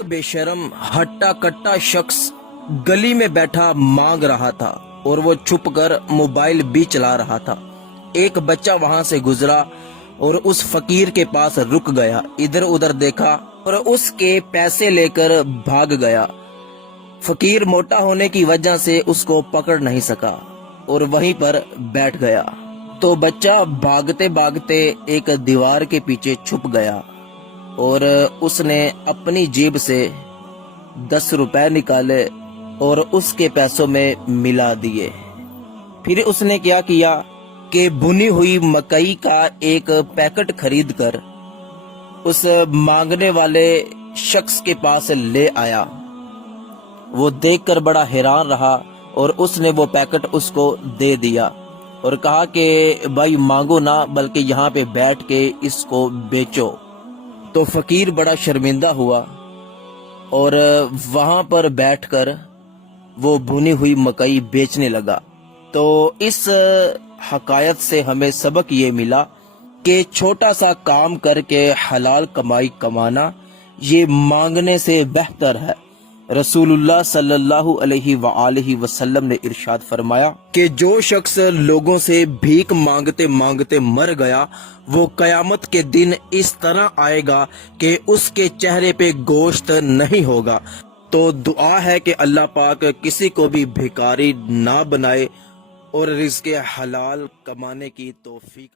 ایک بے شرم ہٹا کٹا شخص گلی میں بیٹھا مانگ رہا تھا اور وہ چھپ کر موبائل بھی چلا رہا تھا۔ ایک بچہ وہاں سے گزرا اور اس فقیر کے پاس رک گیا، ادھر ادھر دیکھا اور اس کے پیسے لے کر بھاگ گیا۔ فقیر موٹا ہونے کی وجہ سے اس کو پکڑ نہیں سکا اور وہیں پر بیٹھ گیا۔ تو بچہ بھاگتے بھاگتے ایک دیوار کے پیچھے چھپ گیا اور اس نے اپنی جیب سے 10 روپے نکالے اور اس کے پیسوں میں ملا دیے۔ پھر اس نے کیا کیا کہ بھنی ہوئی مکئی کا ایک پیکٹ خرید کر اس مانگنے والے شخص کے پاس لے آیا۔ وہ دیکھ کر بڑا حیران رہا اور اس نے وہ پیکٹ اس کو دے دیا اور کہا کہ بھائی مانگو نہ بلکہ یہاں پہ بیٹھ کے اس کو بیچو۔ تو فقیر بڑا شرمندہ ہوا اور وہاں پر بیٹھ کر وہ بھنی ہوئی مکئی بیچنے لگا۔ تو اس حکایت سے ہمیں سبق یہ ملا کہ چھوٹا سا کام کر کے حلال کمائی کمانا یہ مانگنے سے بہتر ہے۔ رسول اللہ صلی اللہ علیہ وآلہ وسلم نے ارشاد فرمایا کہ جو شخص لوگوں سے بھیک مانگتے مانگتے مر گیا وہ قیامت کے دن اس طرح آئے گا کہ اس کے چہرے پہ گوشت نہیں ہوگا۔ تو دعا ہے کہ اللہ پاک کسی کو بھی بھکاری نہ بنائے اور رزق حلال کمانے کی توفیق